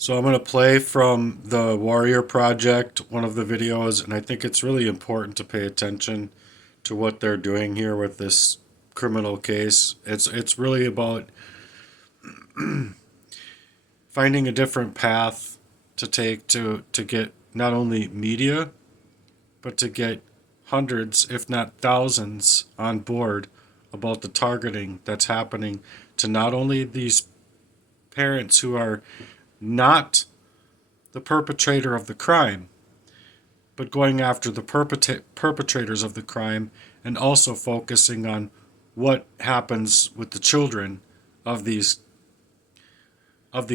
So I'm going to play from the Warrior Project, one of the videos, and I think it's really important to pay attention to what they're doing here with this criminal case. It's really about finding a different path to take to get not only media, but to get hundreds, if not thousands, on board about the targeting that's happening to not only these parents who are not the perpetrator of the crime, but going after the perpetrators of the crime and also focusing on what happens with the children of these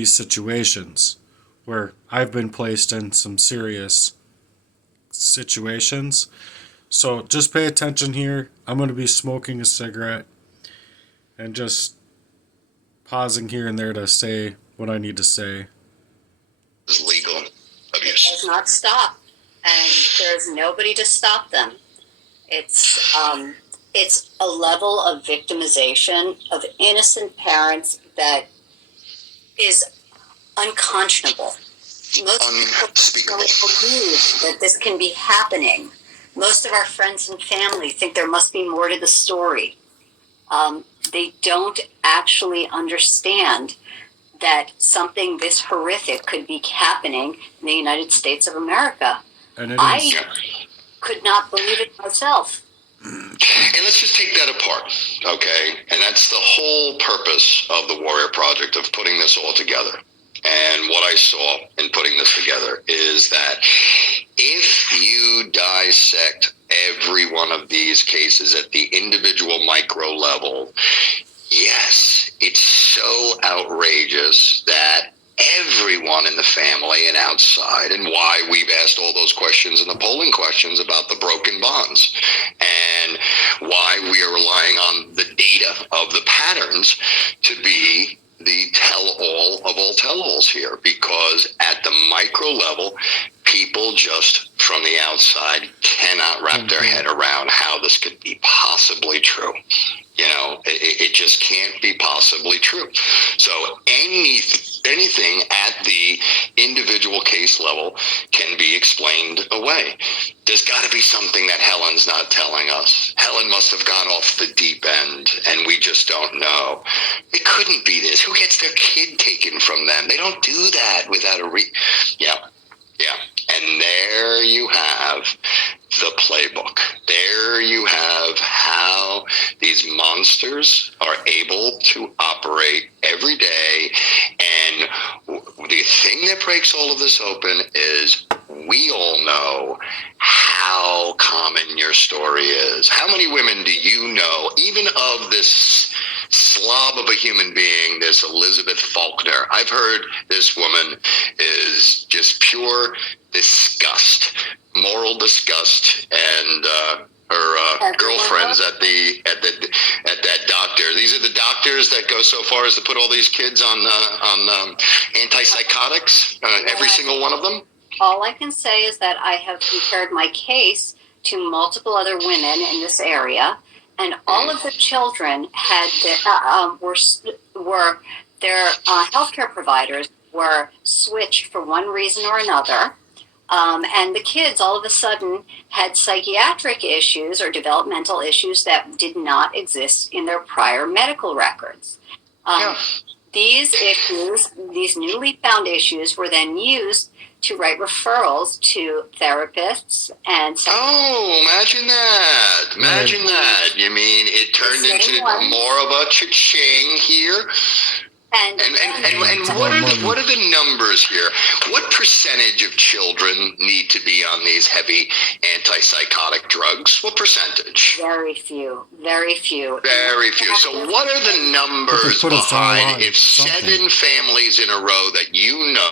situations where I've been placed in some serious situations. So just pay attention here. I'm going to be smoking a cigarette and just pausing here and there to say what I need to say. Is legal It abuse. does not stop, and there's nobody to stop them. It's a level of victimization of innocent parents that is unconscionable. Most people don't believe that this can be happening. Most of our friends and family think there must be more to the story. They don't actually understand that something this horrific could be happening in the United States of America. And it is. I could not believe it myself. And let's just take that apart, okay? And that's the whole purpose of the Warrior Project, of putting this all together. And what I saw in putting this together is that if you dissect every one of these cases at the individual micro level, yes, it's so outrageous that everyone in the family and outside, and why we've asked all those questions in the polling questions about the broken bonds, and why we are relying on the data of the patterns to be the tell-all of all tell-alls here, because at the micro level, people just from the outside cannot wrap their head around how this could be possibly true. You know, it just can't be possibly true. So anything at the individual case level can be explained away. There's got to be something that Helen's not telling us. Helen must have gone off the deep end, and we just don't know. It couldn't be this. Who gets their kid taken from them? They don't do that without a Yeah. And there you have the playbook. There you have how these monsters are able to operate every day. And the thing that breaks all of this open is we all know how common your story is. How many women do you know, even of this slob of a human being, this Elizabeth Faulkner? I've heard this woman is just pure disgust, moral disgust, and her girlfriends at that doctor. These are the doctors that go so far as to put all these kids on antipsychotics. Every single one of them. All I can say is that I have compared my case to multiple other women in this area, and all of the children had were their healthcare providers were switched for one reason or another. And the kids all of a sudden had psychiatric issues or developmental issues that did not exist in their prior medical records. These issues, these newly found issues, were then used to write referrals to therapists and... imagine that. Imagine that. You mean it turned into more of a cha-ching here? And what are the numbers here? What percentage of children need to be on these heavy antipsychotic drugs? What percentage? Very few. Very few. Very few. So what are the numbers behind if 7 families in a row that you know?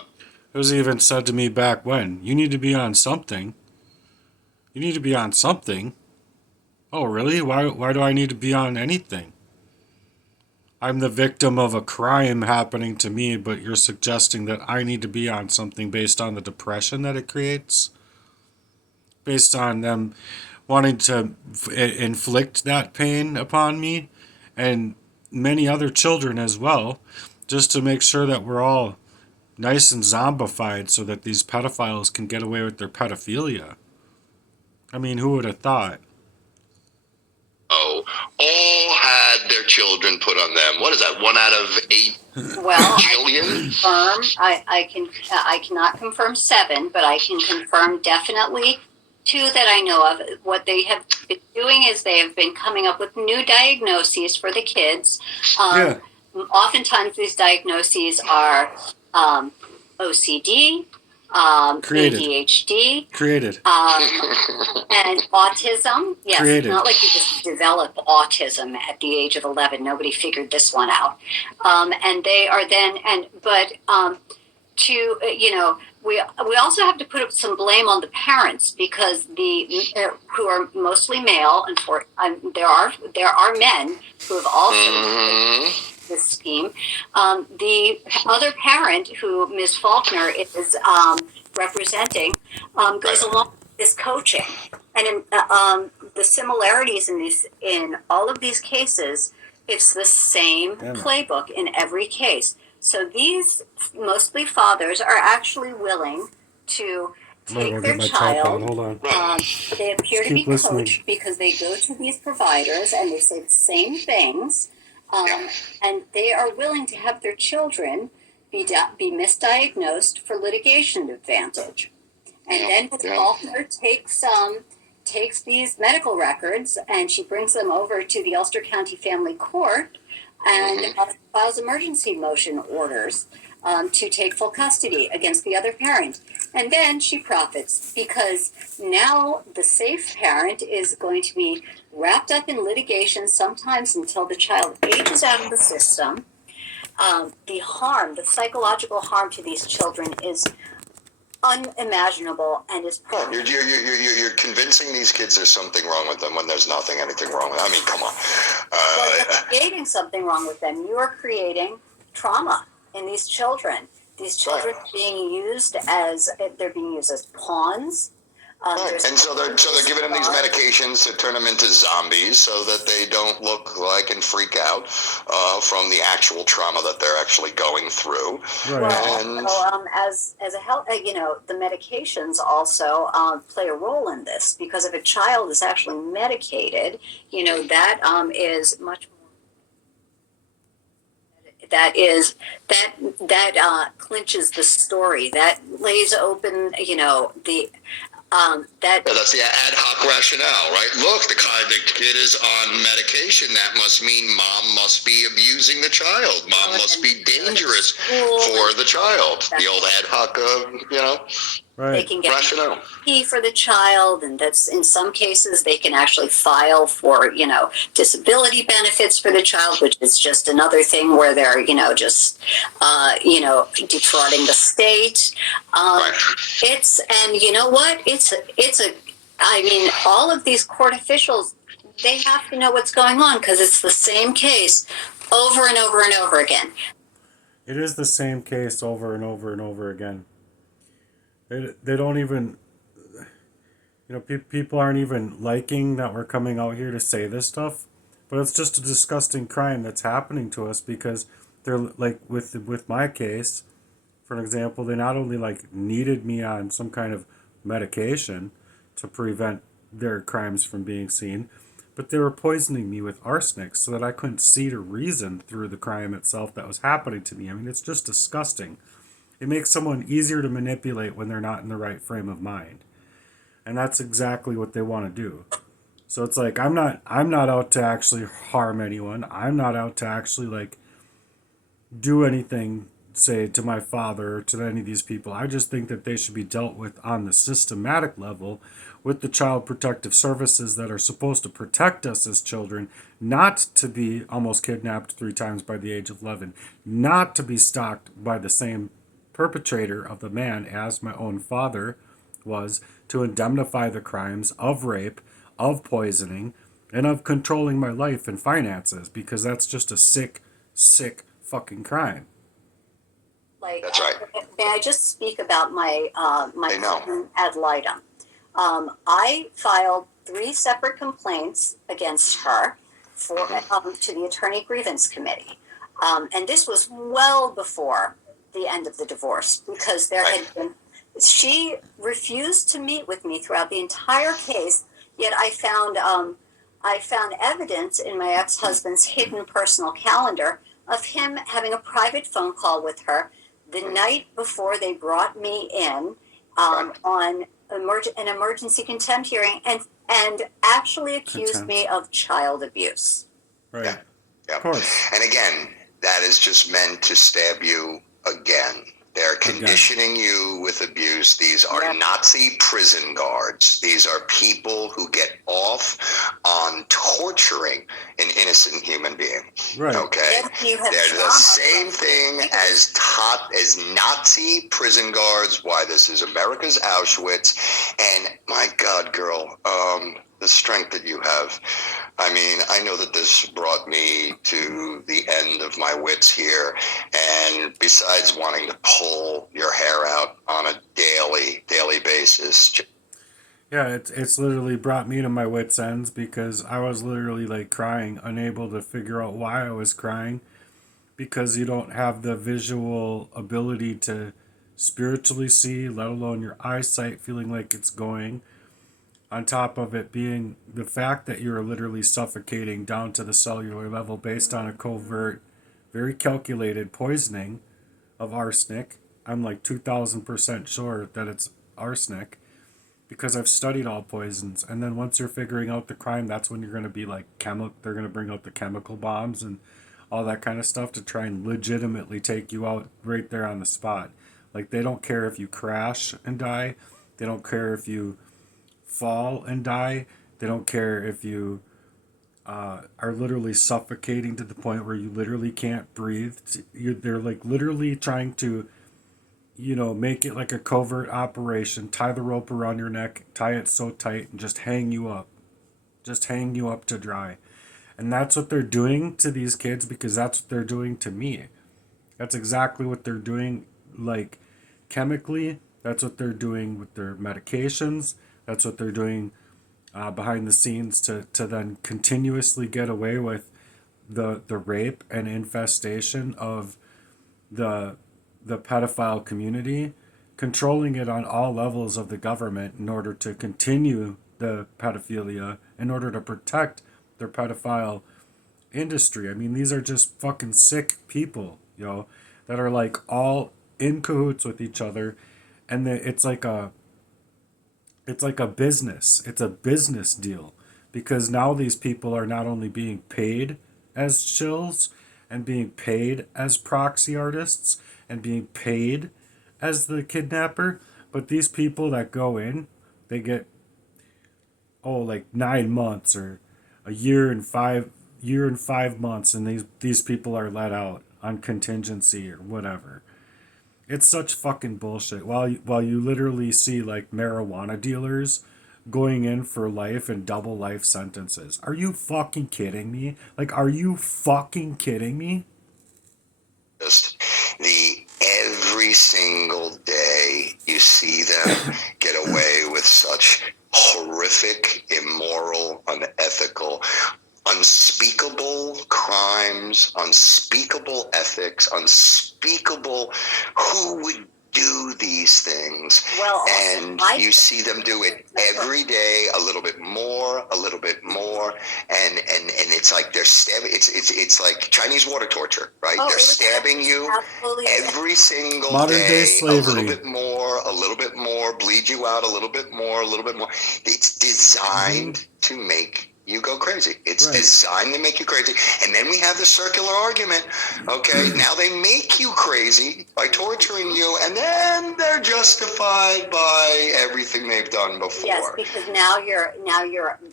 It was even said to me back when, you need to be on something. You need to be on something. Oh, really? Why do I need to be on anything? I'm the victim of a crime happening to me, but you're suggesting that I need to be on something based on the depression that it creates? Based on them wanting to inflict that pain upon me and many other children as well, just to make sure that we're all nice and zombified so that these pedophiles can get away with their pedophilia. I mean, who would have thought? Oh, all had their children put on them. What is that? 1 out of 8 Well, billion? I cannot confirm 7, but I can confirm definitely 2 that I know of. What they have been doing is they have been coming up with new diagnoses for the kids. Yeah. Oftentimes these diagnoses are OCD, Created. ADHD, Created. and autism. Yes, Created. not like you just develop autism at the age of 11. Nobody figured this one out. And they are then, we also have to put some blame on the parents because who are mostly male, and there are men who have also this scheme. The other parent, who Ms. Faulkner is representing, goes along with this coaching, and the similarities in all of these cases, it's the same playbook in every case. So these mostly fathers are actually willing to take their child. Hold on. They appear to be coached because they go to these providers and they say the same things. And they are willing to have their children be misdiagnosed for litigation advantage. And then Ms. Faulkner takes these medical records and she brings them over to the Ulster County Family Court and files emergency motion orders to take full custody against the other parent. And then she profits because now the safe parent is going to be wrapped up in litigation sometimes until the child ages out of the system. The psychological harm to these children is unimaginable and is permanent. You're convincing these kids there's something wrong with them when there's anything wrong with them. I mean, come on. You're creating something wrong with them. You are creating trauma in these children. These children are being used as pawns. And so they're giving them these medications to turn them into zombies so that they don't look like and freak out from the actual trauma that they're actually going through. Right. Well, as a health, the medications also play a role in this because if a child is actually medicated, that is much more. That clinches the story. That lays open, that's the ad hoc rationale, right? Look, the kid is on medication. That must mean mom must be abusing the child. Mom must be dangerous for the child. The old ad hoc, They can get rationale for the child, and that's in some cases they can actually file for disability benefits for the child, which is just another thing where they're defrauding the state. All of these court officials, they have to know what's going on because it's the same case over and over and over again. It is the same case over and over and over again. They don't even, people aren't even liking that we're coming out here to say this stuff, but it's just a disgusting crime that's happening to us because they're like with my case, for example, they not only needed me on some kind of medication to prevent their crimes from being seen, but they were poisoning me with arsenic so that I couldn't see or reason through the crime itself that was happening to me. I mean, it's just disgusting. It makes someone easier to manipulate when they're not in the right frame of mind. And that's exactly what they want to do. So it's like I'm not out to actually harm anyone. I'm not out to actually do anything, say, to my father or to any of these people. I just think that they should be dealt with on the systematic level with the child protective services that are supposed to protect us as children, not to be almost kidnapped 3 times by the age of 11, not to be stalked by the same perpetrator of the man as my own father was, to indemnify the crimes of rape, of poisoning, and of controlling my life and finances, because that's just a sick fucking crime. That's right. May I just speak about my cousin ad litem? I filed 3 separate complaints against her to the Attorney Grievance Committee, and this was well before the end of the divorce because there had been. She refused to meet with me throughout the entire case. Yet I found evidence in my ex-husband's hidden personal calendar of him having a private phone call with her the night before they brought me in on an emergency contempt hearing and actually accused me of child abuse. Right. Yeah. Yeah. Of course. And again, that is just meant to stab you again. They're conditioning you with abuse. These are Nazi prison guards. These are people who get off on torturing an innocent human being. Right. Okay? They're the same thing as Nazi prison guards. Why, this is America's Auschwitz. And my God, girl, the strength that you have. I mean, I know that this brought me to the end of my wits here. And besides wanting to pull your hair out on a daily basis. Yeah, it's literally brought me to my wits' ends because I was literally like crying, unable to figure out why I was crying, because you don't have the visual ability to spiritually see, let alone your eyesight feeling like it's going. On top of it being the fact that you're literally suffocating down to the cellular level based on a covert, very calculated poisoning of arsenic. I'm like 2000% sure that it's arsenic because I've studied all poisons. And then once you're figuring out the crime, that's when you're going to be like they're going to bring out the chemical bombs and all that kind of stuff to try and legitimately take you out right there on the spot. Like, they don't care if you crash and die. They don't care if you fall and die. They don't care if you are literally suffocating to the point where you literally can't breathe. They're like literally trying to, make it like a covert operation, tie the rope around your neck, tie it so tight, and just hang you up. Just hang you up to dry. And that's what they're doing to these kids because that's what they're doing to me. That's exactly what they're doing, like chemically. That's what they're doing with their medications. That's what they're doing behind the scenes to then continuously get away with the rape and infestation of the pedophile community, controlling it on all levels of the government in order to continue the pedophilia, in order to protect their pedophile industry. I mean, these are just fucking sick people, that are like all in cahoots with each other, and it's like a business. It's a business deal because now these people are not only being paid as shills and being paid as proxy artists and being paid as the kidnapper, but these people that go in, they get like 9 months or a year and 5 months, and these people are let out on contingency or whatever. It's such fucking bullshit. While you literally see like marijuana dealers going in for life and double life sentences. Are you fucking kidding me? Like, are you fucking kidding me? Just every single day you see them get away with such horrific, immoral, unethical, unspeakable crimes, unspeakable ethics, unspeakable. Who would do these things? Well, and you see them do it every day, a little bit more, and it's like they're stabbing. It's like Chinese water torture, right? They're stabbing you every single modern day slavery. A little bit more, bleed you out a little bit more. It's designed to make you go crazy. It's designed to make you crazy. And then we have the circular argument. Okay, now they make you crazy by torturing you, and then they're justified by everything they've done before. Yes, because now you're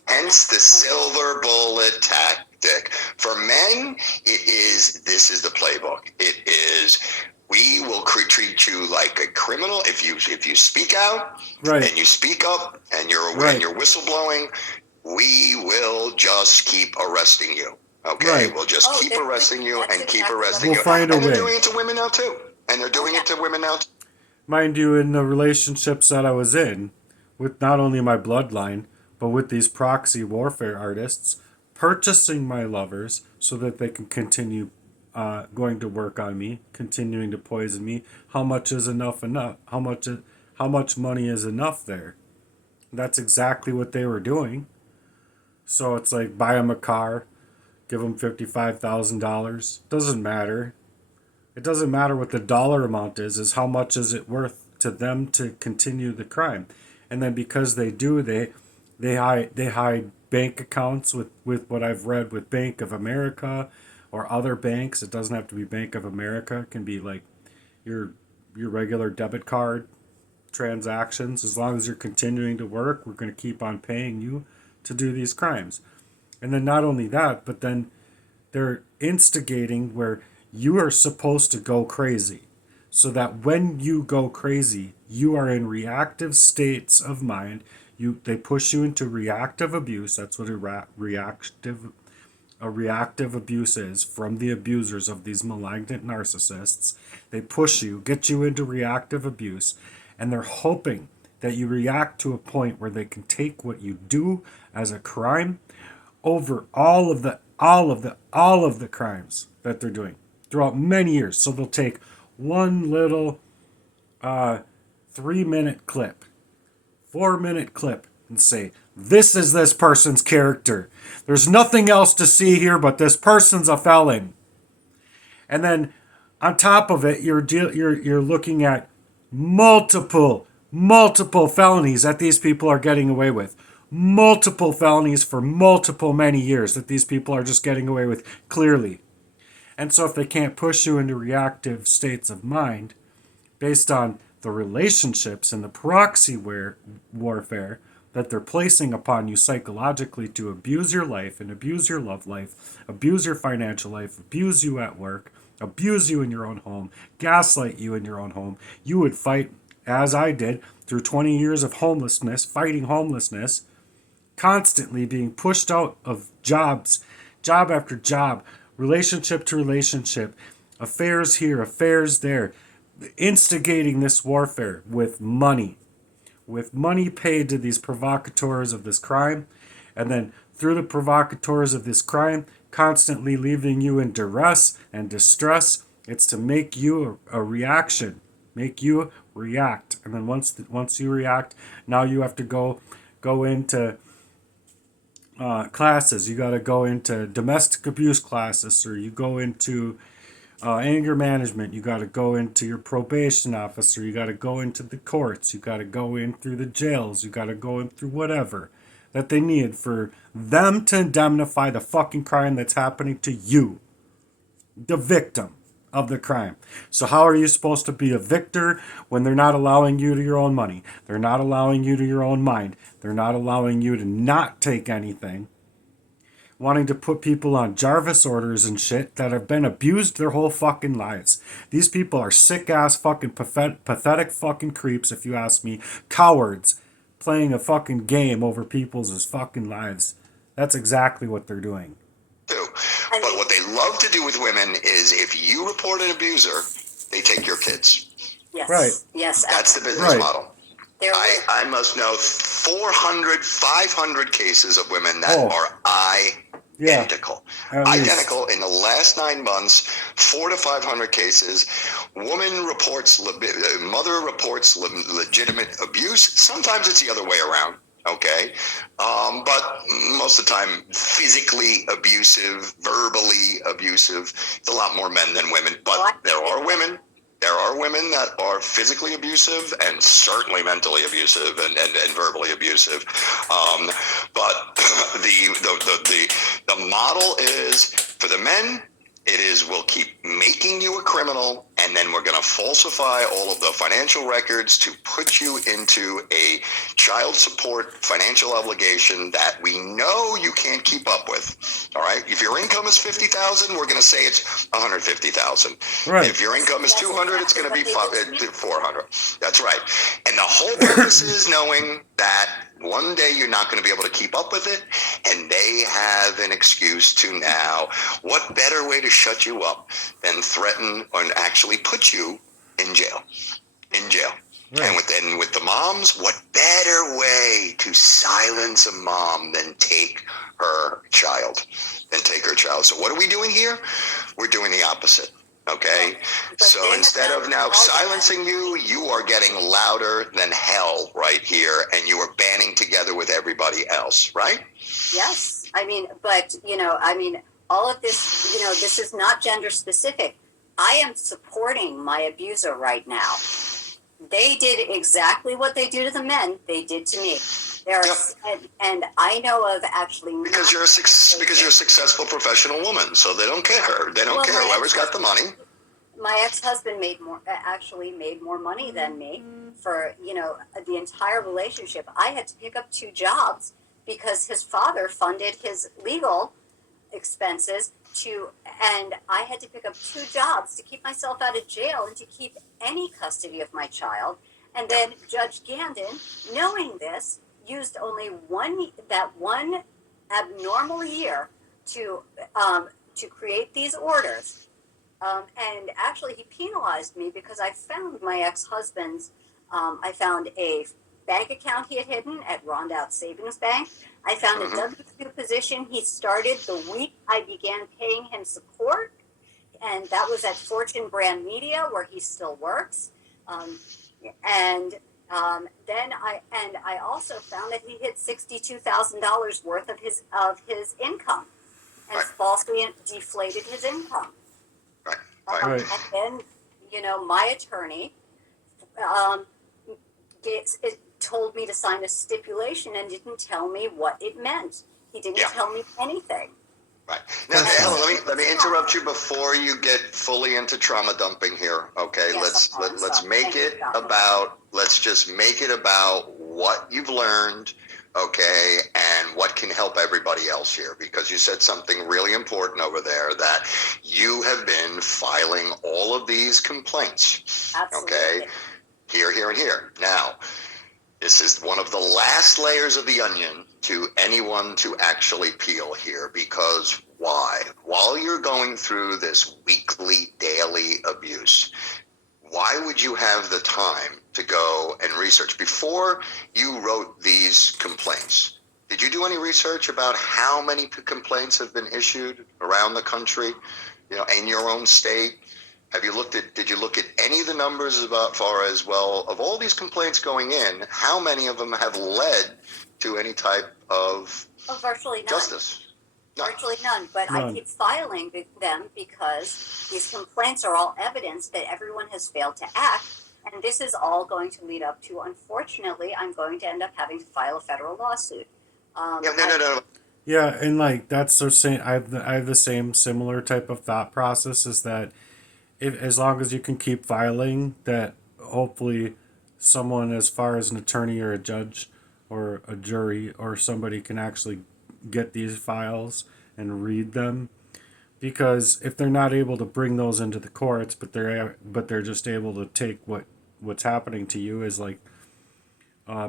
hence the silver bullet tactic. For men, this is the playbook. It is, we will treat you like a criminal if you speak out and you speak up and you're whistleblowing. We will just keep arresting you. Okay, we'll just keep arresting you and keep arresting you. Find a way. They're doing it to women now too. Mind you, in the relationships that I was in, with not only my bloodline, but with these proxy warfare artists, purchasing my lovers so that they can continue going to work on me, continuing to poison me. How much is enough? Enough? How much money is enough there? That's exactly what they were doing. So it's like buy them a car, give them $55,000. Doesn't matter. It doesn't matter what the dollar amount is how much is it worth to them to continue the crime. And then because they do, they hide bank accounts with what I've read with Bank of America or other banks. It doesn't have to be Bank of America. It can be like your regular debit card transactions. As long as you're continuing to work, we're going to keep on paying you to do these crimes. And then not only that, but then they're instigating where you are supposed to go crazy. So that when you go crazy, you are in reactive states of mind. They push you into reactive abuse. That's what a reactive abuse is from the abusers of these malignant narcissists. They push you, get you into reactive abuse, and they're hoping that you react to a point where they can take what you do as a crime over all of the crimes that they're doing throughout many years. So they'll take one little 3-minute clip, 4-minute clip, and say, this is this person's character. There's nothing else to see here but this person's a felon. And then on top of it, you're looking at multiple felonies that these people are getting away with. Multiple felonies for many years that these people are just getting away with clearly. And so if they can't push you into reactive states of mind based on the relationships and the proxy warfare that they're placing upon you psychologically to abuse your life and abuse your love life, abuse your financial life, abuse you at work, abuse you in your own home, gaslight you in your own home, you would fight, as I did, through 20 years of homelessness, fighting homelessness, constantly being pushed out of jobs, job after job, relationship to relationship, affairs here, affairs there, instigating this warfare with money paid to these provocateurs of this crime, and then through the provocateurs of this crime, constantly leaving you in duress and distress. It's to make you a reaction, make you react, and then once you react, now you have to go into classes. You got to go into domestic abuse classes, or you go into anger management. You got to go into your probation officer. You got to go into the courts. You got to go in through the jails. You got to go in through whatever that they need for them to indemnify the fucking crime that's happening to you, the victim of the crime. So how are you supposed to be a victor when they're not allowing you to your own money? They're not allowing you to your own mind. They're not allowing you to not take anything. Wanting to put people on Jarvis orders and shit that have been abused their whole fucking lives. These people are sick ass fucking pathetic fucking creeps, if you ask me. Cowards playing a fucking game over people's fucking lives. That's exactly what they're doing. But what they love to do with women is if you report an abuser, they take your kids. Yes. Right. Yes. That's the business model. I must know 400, 500 cases of women that are identical. Identical in the last 9 months, 400 to 500 cases. Mother reports legitimate abuse. Sometimes it's the other way around. Okay. But most of the time, physically abusive, verbally abusive. It's a lot more men than women, but there are women. There are women that are physically abusive and certainly mentally abusive and verbally abusive. But the model is for the men. It is, we'll keep making you a criminal, and then we're going to falsify all of the financial records to put you into a child support financial obligation that we know you can't keep up with. All right. If your income is $50,000, we're going to say it's $150,000. Right. If your income is $200,000, it's going to be $400,000. That's right. And the whole purpose is knowing that one day you're not going to be able to keep up with it, and they have an excuse to now. What better way to shut you up than threaten or actually put you in jail? In jail. Right. And with the moms, what better way to silence a mom than take her child? So what are we doing here? We're doing the opposite. Okay. So instead of now silencing you, you are getting louder than hell right here, and you are banding together with everybody else, right? Yes. I mean, but, all of this, this is not gender specific. I am supporting my abuser right now. They did exactly what they do to the men, they did to me. And I know of actually because you're a successful professional woman, so they don't care. They don't care. Whoever's got the money. My ex-husband made more money than me for the entire relationship. I had to pick up 2 jobs because his father funded his legal expenses and I had to pick up 2 jobs to keep myself out of jail and to keep any custody of my child. And then Judge Gandon, knowing this, used only one abnormal year to create these orders. And actually, he penalized me because I found my ex-husband's. I found a bank account he had hidden at Rondout Savings Bank. I found a W-2 position he started the week I began paying him support, and that was at Fortune Brand Media, where he still works. Then I also found that he hid $62,000 worth of his income, and falsely deflated his income. Right. And then, my attorney told me to sign a stipulation and didn't tell me what it meant. He didn't tell me anything. Right. Now, Helen, let me interrupt you before you get fully into trauma dumping here. Okay, yes, let's make it about what you've learned, okay, and what can help everybody else here, because you said something really important over there, that you have been filing all of these complaints. Absolutely. Okay, here, and here. Now, this is one of the last layers of the onion to anyone to actually peel here, because why? While you're going through this weekly, daily abuse, why would you have the time to go and research? Before you wrote these complaints, did you do any research about how many complaints have been issued around the country, in your own state? Did you look at any of the numbers about far as well of all these complaints going in? How many of them have led to any type of virtually none. Justice? No. Virtually none, but None. I keep filing them because these complaints are all evidence that everyone has failed to act, and this is all going to lead up to, unfortunately, I'm going to end up having to file a federal lawsuit. No. Yeah, and like that's the same. I have the same similar type of thought process. Is that if as long as you can keep filing, that hopefully someone, as far as an attorney or a judge or a jury or somebody, can actually get these files and read them. Because if they're not able to bring those into the courts, but they're just able to take what's happening to you as like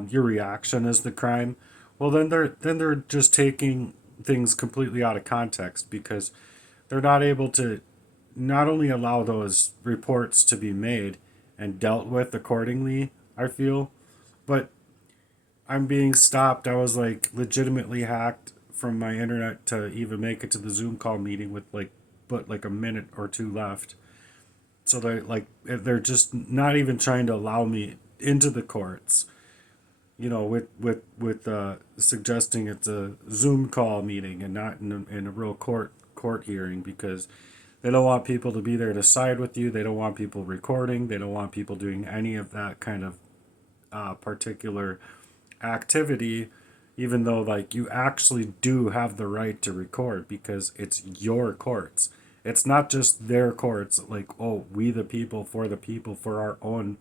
your reaction is the crime, well then they're just taking things completely out of context, because they're not able to not only allow those reports to be made and dealt with accordingly, I feel, but I'm being stopped. I was like legitimately hacked from my internet to even make it to the Zoom call meeting with like a minute or 2 left. So they're just not even trying to allow me into the courts. With suggesting it's a Zoom call meeting and not in a real court hearing, because they don't want people to be there to side with you. They don't want people recording. They don't want people doing any of that kind of particular activity, even though like you actually do have the right to record, because it's your courts. It's not just their courts, like, oh, we the people, for our own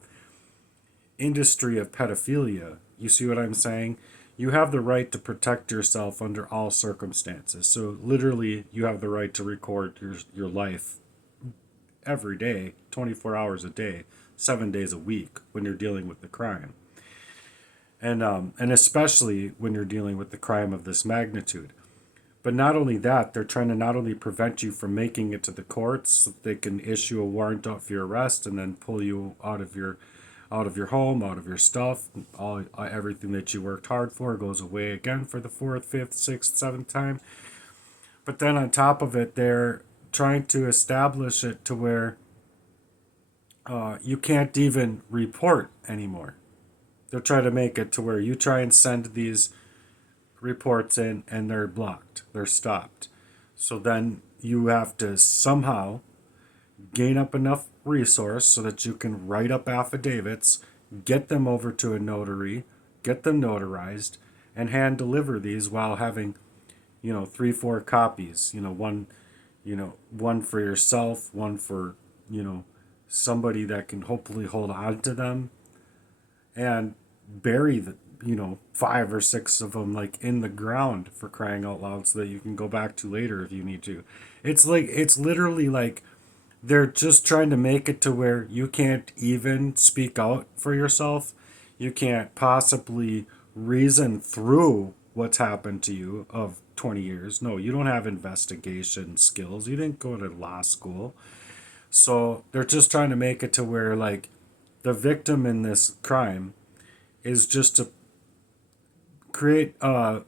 industry of pedophilia. You see what I'm saying? You have the right to protect yourself under all circumstances. So literally you have the right to record your life every day, 24 hours a day, 7 days a week, when you're dealing with the crime. And especially when you're dealing with the crime of this magnitude. But not only that, they're trying to not only prevent you from making it to the courts, so they can issue a warrant out for your arrest and then pull you out of your out of your home, out of your stuff. Everything that you worked hard for goes away again for the fourth, fifth, sixth, seventh time. But then on top of it, they're trying to establish it to where you can't even report anymore. They're trying to make it to where you try and send these reports in and they're blocked, they're stopped. So then you have to somehow gain up enough resource so that you can write up affidavits, get them over to a notary, get them notarized, and hand deliver these while having, 3, 4 copies. One for yourself, one for, somebody that can hopefully hold on to them, and bury the 5 or 6 of them like in the ground, for crying out loud, so that you can go back to later if you need to. It's literally like they're just trying to make it to where you can't even speak out for yourself. You can't possibly reason through what's happened to you of 20 years. No, you don't have investigation skills. You didn't go to law school. So they're just trying to make it to where, like, the victim in this crime is just to create a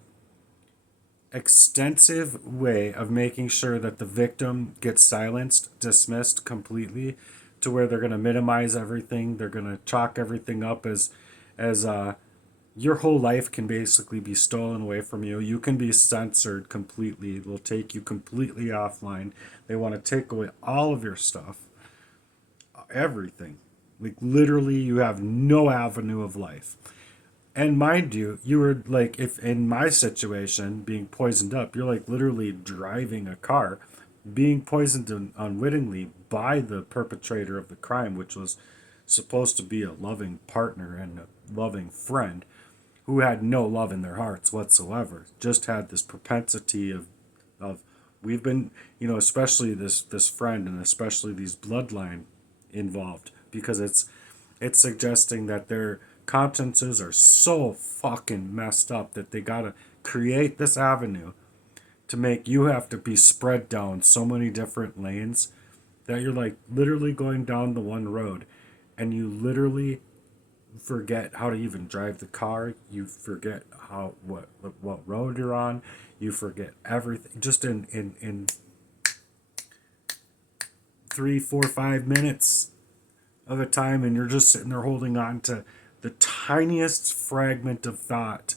extensive way of making sure that the victim gets silenced, dismissed completely, to where they're going to minimize everything. They're going to chalk everything up as your whole life can basically be stolen away from you. You can be censored completely. They'll take you completely offline. They want to take away all of your stuff, everything. Like, literally, you have no avenue of life. And mind you, you were like, if in my situation, being poisoned up, you're like literally driving a car, being poisoned unwittingly by the perpetrator of the crime, which was supposed to be a loving partner and a loving friend, who had no love in their hearts whatsoever. Just had this propensity of we've been, especially this friend, and especially these bloodline involved, because it's suggesting that their consciences are so fucking messed up that they gotta create this avenue to make you have to be spread down so many different lanes, that you're like literally going down the one road, and you literally forget how to even drive the car. You forget what road you're on. You forget everything just in 3, 4, 5 minutes of a time, and you're just sitting there holding on to the tiniest fragment of thought,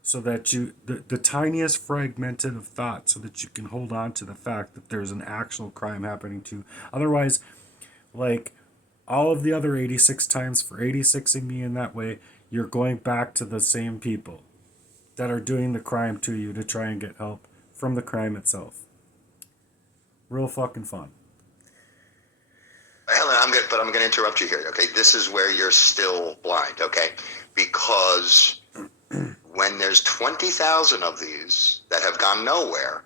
so that the tiniest fragmented of thought, so that you can hold on to the fact that there's an actual crime happening to you. Otherwise, like all of the other 86 times for 86ing me in that way, you're going back to the same people that are doing the crime to you to try and get help from the crime itself. Real fucking fun. Helen, I'm going to interrupt you here. Okay, this is where you're still blind. Okay, because when there's 20,000 of these that have gone nowhere,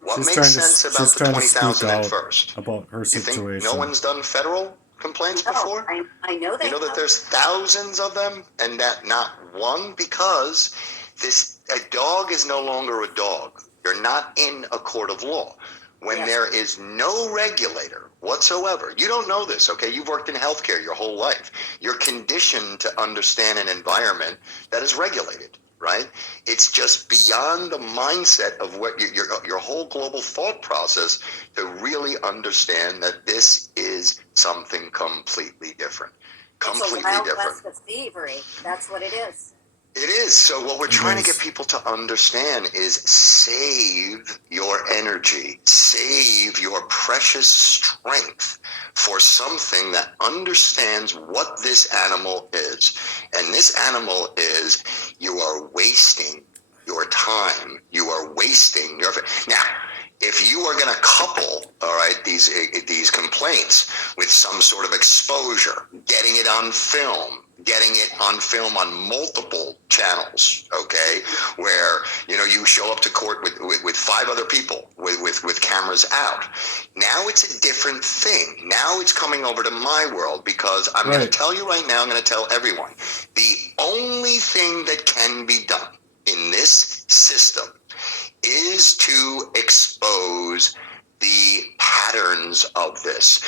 what makes sense about the 20,000 at first? About her situation. You think no one's done federal complaints before? I know that. You know that there's thousands of them, and that not one, because a dog is no longer a dog. You're not in a court of law. When there is no regulator whatsoever, you don't know this, okay? You've worked in healthcare your whole life. You're conditioned to understand an environment that is regulated, right? It's just beyond the mindset of what your whole global thought process to really understand that this is something completely different. Completely it's a wild different. West of thievery. That's what it is. It is. So what we're trying to get people to understand is save your energy, save your precious strength for something that understands what this animal is. And this animal is, you are wasting your time. You are wasting your... Now, if you are going to couple, all right, these complaints with some sort of exposure, getting it on film on multiple channels, okay, where you show up to court with 5 other people with cameras out. Now it's a different thing. Now it's coming over to my world, because I'm going to tell you right now, I'm going to tell everyone, the only thing that can be done in this system is to expose the patterns of this.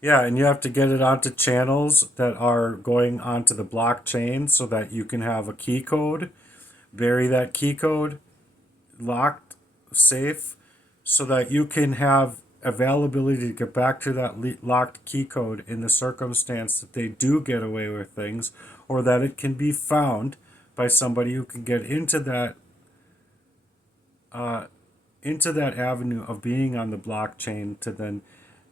Yeah, and you have to get it onto channels that are going onto the blockchain so that you can have a key code, bury that key code, locked, safe, so that you can have availability to get back to that locked key code in the circumstance that they do get away with things, or that it can be found by somebody who can get uh, into that avenue of being on the blockchain to then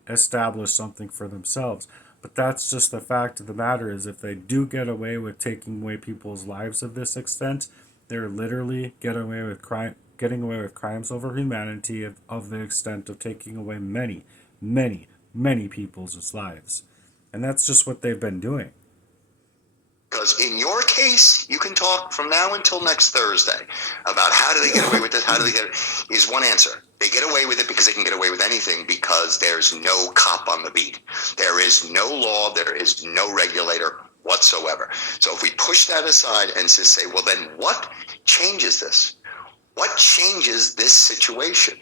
establish something for themselves. But that's just the fact of the matter is if they do get away with taking away people's lives of this extent, they're literally getting away with crimes over humanity of the extent of taking away many, many, many people's lives. And that's just what they've been doing. Because in your case, you can talk from now until next Thursday about how do they get away with this? How do they get it? Is one answer. They get away with it because they can get away with anything because there's no cop on the beat. There is no law. There is no regulator whatsoever. So if we push that aside and just say, well, then what changes this? What changes this situation?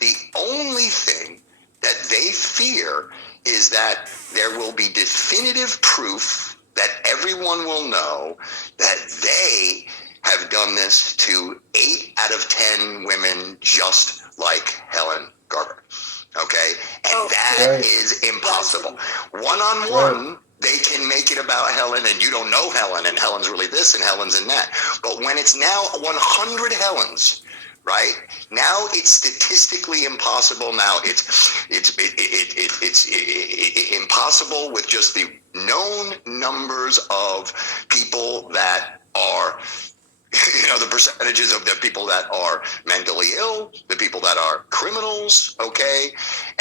The only thing that they fear is that there will be definitive proof that everyone will know that they have done this to 8 out of 10 women just like Helen Garber. Okay? And that is impossible. One-on-one, they can make it about Helen, and you don't know Helen, and Helen's really this, and Helen's in that. But when it's now 100 Helens, right? Now it's statistically impossible. Now it's impossible with just the known numbers of people that are, the percentages of the people that are mentally ill, the people that are criminals, okay?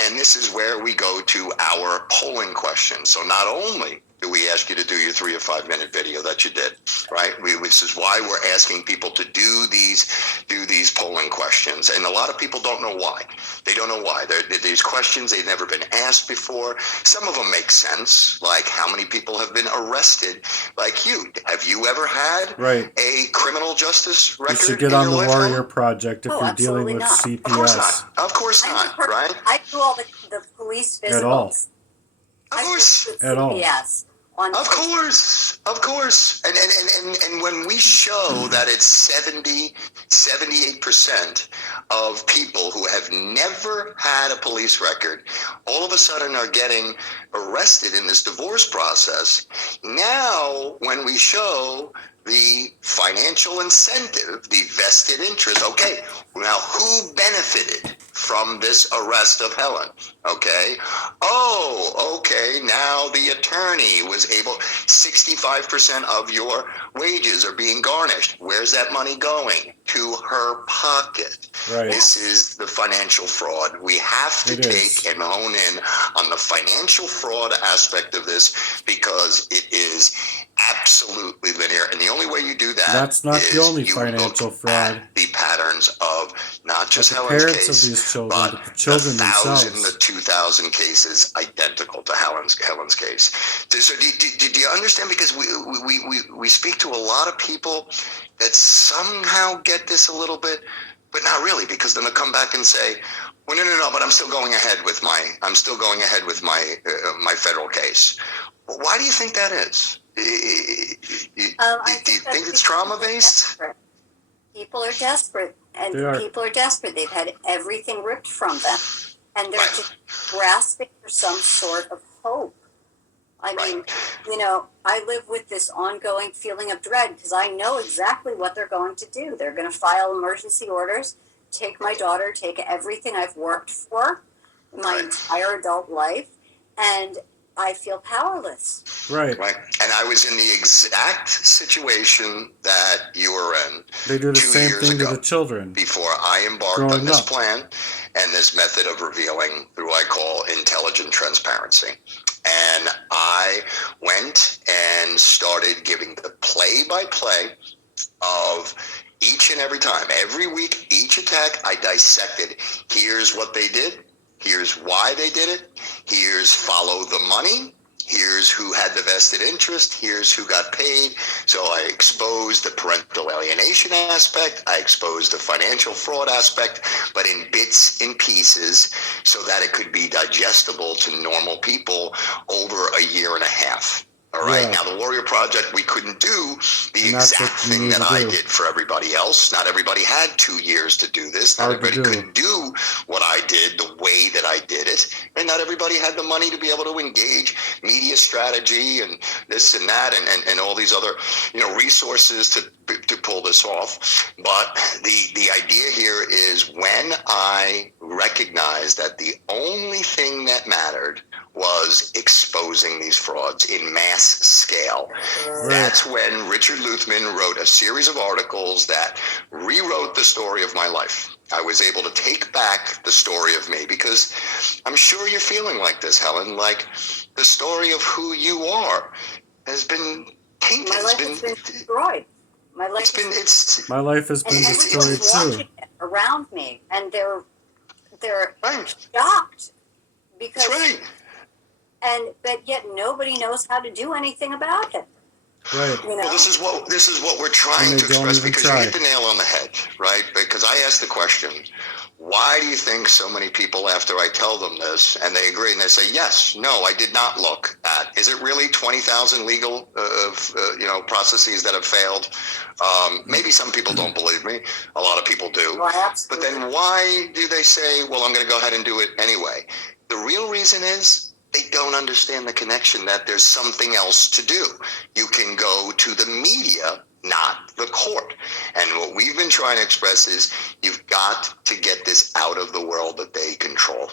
And this is where we go to our polling question. So not only do we ask you to do your 3 or 5 minute video that you did, right? This is why we're asking people to do these polling questions. And a lot of people don't know why. They don't know why. They're these questions, they've never been asked before. Some of them make sense, like how many people have been arrested like you. Have you ever had a criminal justice record? You should get on the Warrior Project if you're dealing with not. CPS. Of course not. Of course not, right? I do all the police physicals. At all. Of course. At all. Of course. And when we show that it's 78% of people who have never had a police record, all of a sudden are getting arrested in this divorce process. Now, when we show the financial incentive, the vested interest, okay, now who benefited from this arrest of Helen? Okay. Oh, okay. Now the attorney was able, 65% of your wages are being garnished. Where's that money going? To her pocket. Right. This is the financial fraud. We have to take and hone in on the financial fraud aspect of this because it is absolutely linear. And the only way you do that that's not is the only you financial look fraud. at the patterns of not just the Helen's parents case, of these children, but the children the 1,000, themselves. the 2,000 cases identical to Helen's case. So do you understand? Because we speak to a lot of people that somehow get this a little bit, but not really, because then they'll come back and say, well, no, but I'm still going ahead with my my federal case. Well, why do you think that is? Do you think it's trauma-based? People are desperate, and people are desperate. They've had everything ripped from them, and they're just grasping for some sort of hope. I mean, I live with this ongoing feeling of dread because I know exactly what they're going to do. They're going to file emergency orders, take my daughter, take everything I've worked for my entire adult life, and I feel powerless. Right. And I was in the exact situation that you were in. They do the same thing to the children. Before I embarked on this plan and this method of revealing through I call intelligent transparency. And I went and started giving the play-by-play of each and every time. Every week, each attack, I dissected. Here's what they did. Here's why they did it. Here's follow the money. Here's who had the vested interest. Here's who got paid. So I exposed the parental alienation aspect. I exposed the financial fraud aspect, but in bits and pieces so that it could be digestible to normal people over a year and a half. All right. Yeah. Now, the Warrior Project, we couldn't do the And that's exact what you thing need that to I do. did for everybody else. Not everybody had 2 years to do this. Not Hard to everybody do. could do what I did the way that I did it. And not everybody had the money to be able to engage media strategy and this and that and all these other, resources to pull this off. But the idea here is when I recognized that the only thing that mattered was exposing these frauds in mass scale. Right. That's when Richard Luthman wrote a series of articles that rewrote the story of my life. I was able to take back the story of me, because I'm sure you're feeling like this, Helen, like the story of who you are has been tainted. My life has been destroyed. My life My life has been destroyed everyone's too. watching it around me, and they're Right. shocked because, That's right. but yet nobody knows how to do anything about it. Right. Well, this is what we're trying And to they don't express, even because try. you hit the nail on the head, right? Because I asked the question, why do you think so many people, after I tell them this, and they agree, and they say, yes, no, I did not look at, is it really 20,000 legal processes that have failed? Maybe some people don't believe me. A lot of people do. Well, But then why do they say, well, I'm going to go ahead and do it anyway? The real reason is they don't understand the connection, that there's something else to do. You can go to the media, not the court. And what we've been trying to express is you've got to get this out of the world that they control.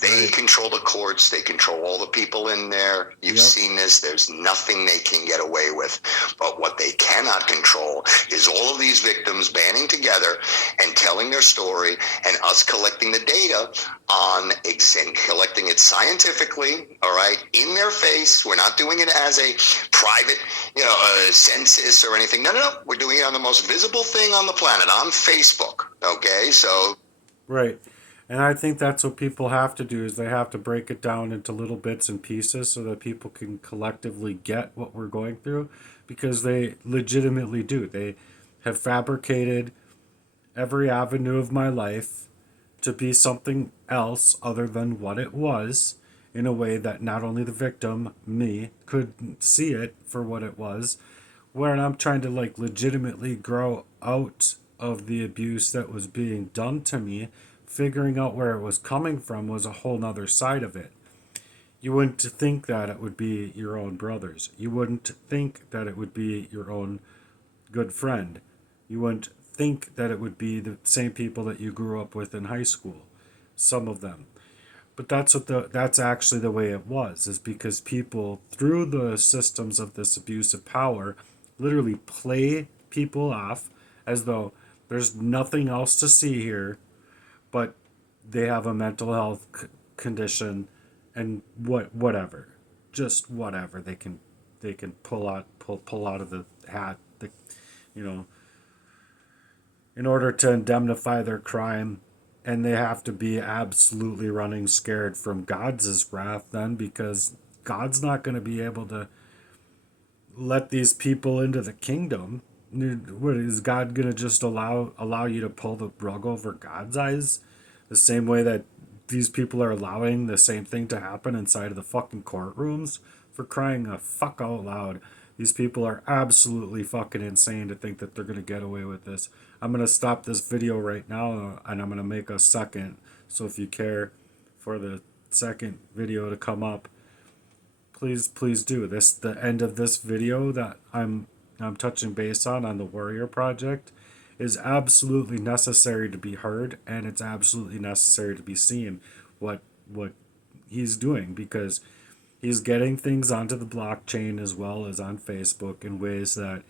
They Right. control the courts. They control all the people in there. You've Yep. seen this. There's nothing they can get away with. But what they cannot control is all of these victims banding together and telling their story, and us collecting the data on collecting it scientifically, all right, in their face. We're not doing it as a private, census or anything. No. We're doing it on the most visible thing on the planet, on Facebook. Okay, so Right. And I think that's what people have to do, is they have to break it down into little bits and pieces so that people can collectively get what we're going through, because they legitimately do. They have fabricated every avenue of my life to be something else other than what it was, in a way that not only the victim, me, could see it for what it was, when I'm trying to legitimately grow out of the abuse that was being done to me. Figuring out where it was coming from was a whole nother side of it. You wouldn't think that it would be your own brothers. You wouldn't think that it would be your own good friend. You wouldn't think that it would be the same people that you grew up with in high school. Some of them. But that's actually the way it was, is because people, through the systems of this abuse of power, literally play people off as though there's nothing else to see here, but they have a mental health condition, and whatever, just whatever they can pull out of the hat, you know, in order to indemnify their crime. And they have to be absolutely running scared from God's wrath then, because God's not going to be able to let these people into the kingdom. What is God going to just allow you to pull the rug over God's eyes, the same way that these people are allowing the same thing to happen inside of the fucking courtrooms? For crying a fuck out loud, these people are absolutely fucking insane to think that they're going to get away with this. I'm going to stop this video right now, and I'm going to make a second. So if you care for the second video to come up, please do. This the end of this video that I'm touching base on the Warrior Project, is absolutely necessary to be heard, and it's absolutely necessary to be seen what he's doing, because he's getting things onto the blockchain as well as on Facebook in ways that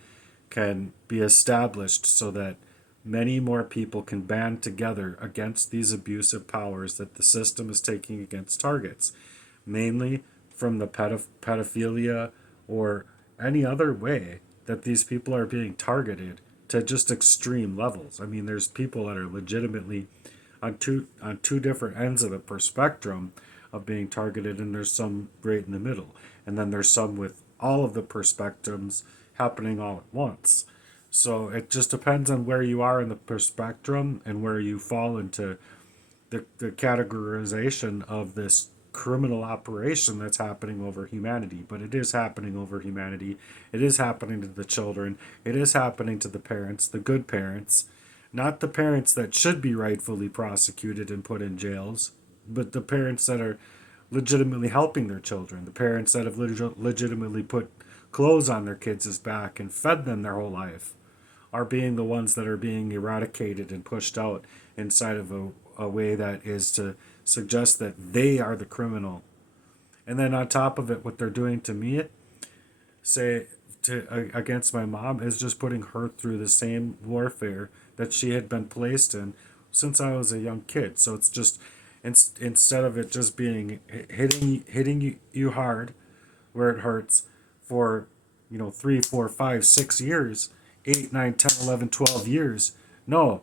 can be established so that many more people can band together against these abusive powers that the system is taking against targets, mainly from the pedophilia or any other way that these people are being targeted to just extreme levels. I mean, there's people that are legitimately on two different ends of the spectrum of being targeted, and there's some right in the middle. and then there's some with all of the perspectives happening all at once. So it just depends on where you are in the spectrum and where you fall into the categorization of this criminal operation that's happening over humanity. But it is happening over humanity. It is happening to the children. It is happening to the parents, the good parents, not the parents that should be rightfully prosecuted and put in jails, but the parents that are legitimately helping their children, the parents that have legitimately put clothes on their kids' back and fed them their whole life, are being the ones that are being eradicated and pushed out inside of a way that is to suggest that they are the criminal. And then on top of it, what they're doing to me, say against my mom, is just putting her through the same warfare that she had been placed in since I was a young kid. So it's just instead of it just being hitting you hard where it hurts for 3, 4, 5, 6 years, 8, 9, 10, 11, 12 years. No,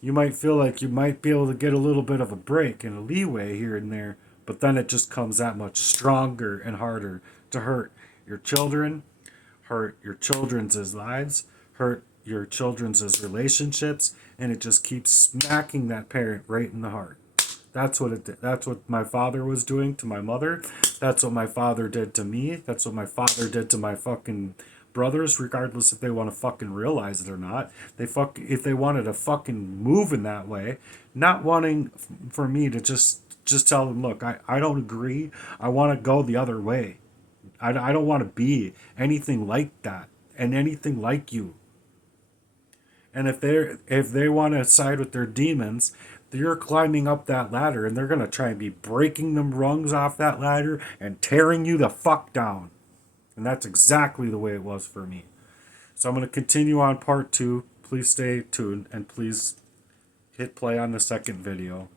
you might feel like you might be able to get a little bit of a break and a leeway here and there, but then it just comes that much stronger and harder to hurt your children, hurt your children's lives, hurt your children's relationships, and it just keeps smacking that parent right in the heart. That's what it did. That's what my father was doing to my mother. That's what my father did to me. That's what my father did to my fucking brothers, regardless if they want to fucking realize it or not. If they wanted to fucking move in that way, not wanting for me to just tell them, look, I don't agree. I want to go the other way. I don't want to be anything like that and anything like you. And if they want to side with their demons, you're climbing up that ladder and they're going to try and be breaking them rungs off that ladder and tearing you the fuck down. And that's exactly the way it was for me. So I'm going to continue on part 2. Please stay tuned and please hit play on the second video.